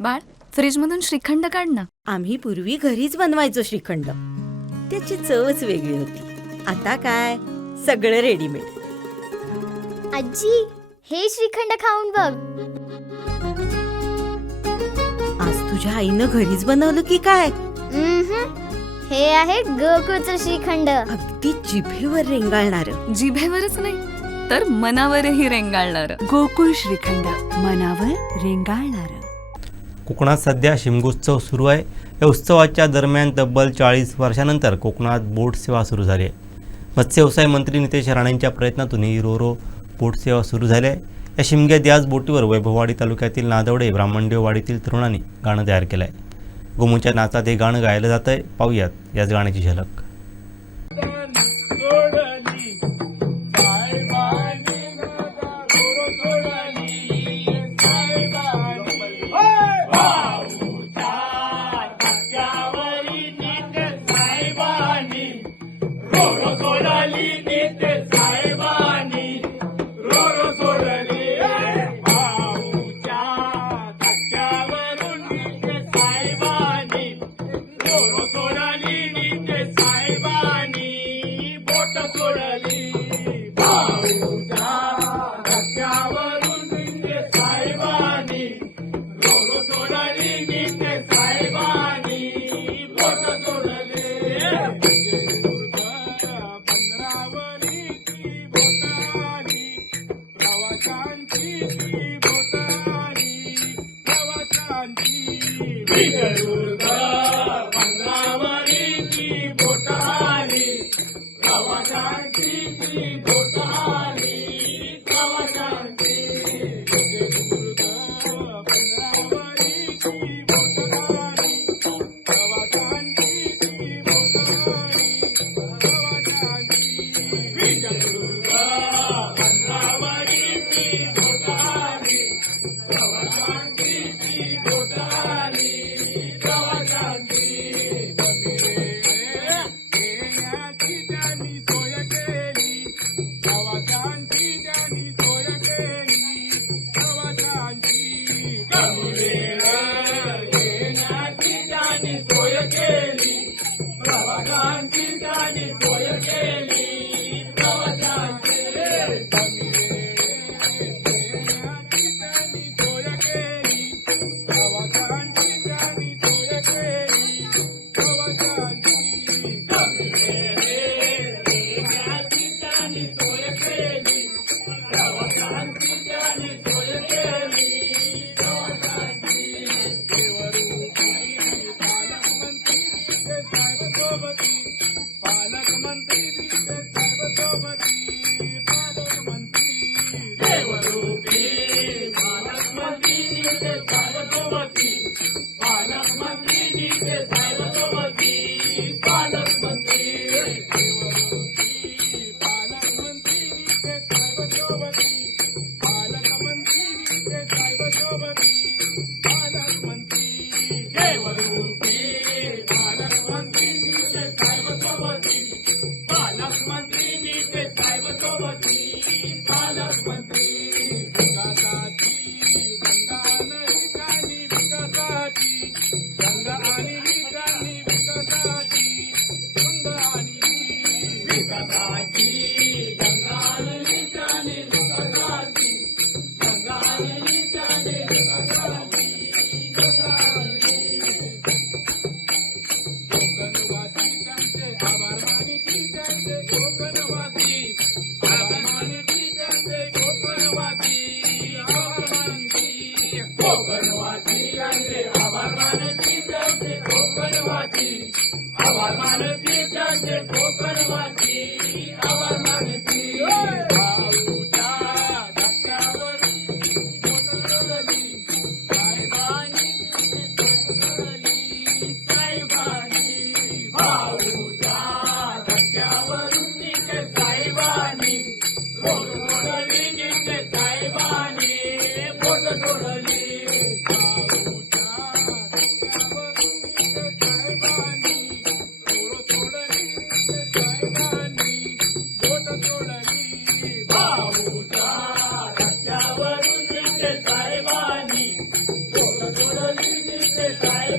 बाळ, फ्रीजमधून श्रीखंड काढ ना. आम्ही पूर्वी घरीच बनवायचो श्रीखंड. त्याची चवच वेगळी होती. आता काय सगळं रेडीमेड. आजी, हे श्रीखंड खाऊन बघ. आज तुझ्या आईनं घरीच बनवलं की काय? हे आहे गोकुळचं श्रीखंड. अगदी जिभेवर रेंगाळणार. जिभेवरच नाही तर मनावरही रेंगाळणार. गोकुळ श्रीखंड, मनावर रेंगाळणार. कोकणात सध्या शिमगोत्सव सुरू आहे. या उत्सवाच्या दरम्यान तब्बल 40 वर्षानंतर कोकणात बोट सेवा सुरू झाली आहे. मत्स्यव्यवसाय मंत्री नितेश राणेंच्या प्रयत्नातून ही रोरो बोट सेवा सुरू झाली आहे. या शिमग्यात याच बोटीवर वैभववाडी तालुक्यातील नादवडे ब्राह्मणदेववाडीतील तरुणांनी गाणं तयार केलं आहे. गोमूच्या नाचात हे गाणं गायलं जातं आहे. पाहूयात याच गाण्याची झलक.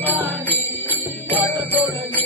प्रेमाने बोट जोडली